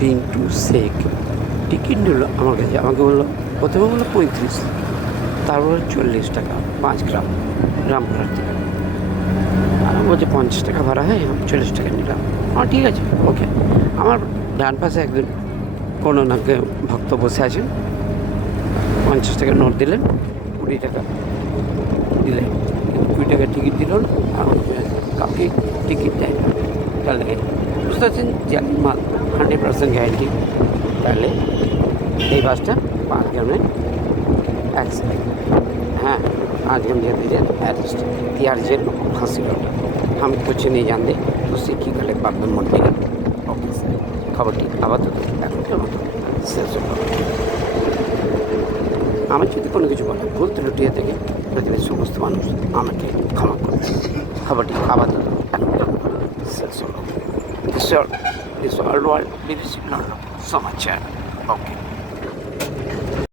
Pintu Sheikh ticket নিল আমার কাছে, আমাকে বললো প্রথমে বললো 35, তারপরে 40 টাকা 5 গ্রাম রামপুরহাট থেকে। আর বলছে 50 টাকা ভাড়া, হয় আমি 40 টাকা নিলাম। ঠিক আছে, ওকে। আমার ডান পাশে একজন কোনো নাকি ভক্ত বসে আছেন, 50 টাকা নোট দিলেন, 20 টাকা দিলেন, 20 টাকা টিকিট দিল না, কাউকে টিকিট দেয় না। তাহলে বুঝতে পারছেন যে আমি মাল 100% গ্যারেন্টি। তাহলে এই বাসটা 5 ग्राम 1 सेकंड, हाँ 5 ग्राम जाते अरेस्ट यार जेल फांसी लौटा। हम कुछ नहीं जानते तो सिक्की कले बात में मोटे। ओके सर, खबर की आवाज़ तो শেষ হলো। আমার যদি কোনো কিছু বলে ভুল ত্রুটিয়ে থেকে পৃথিবীর সমস্ত মানুষ আমাকে ক্ষমা করবে। খবরটি আপাতত শেষ হলো। This world BBC Samachar. Okay.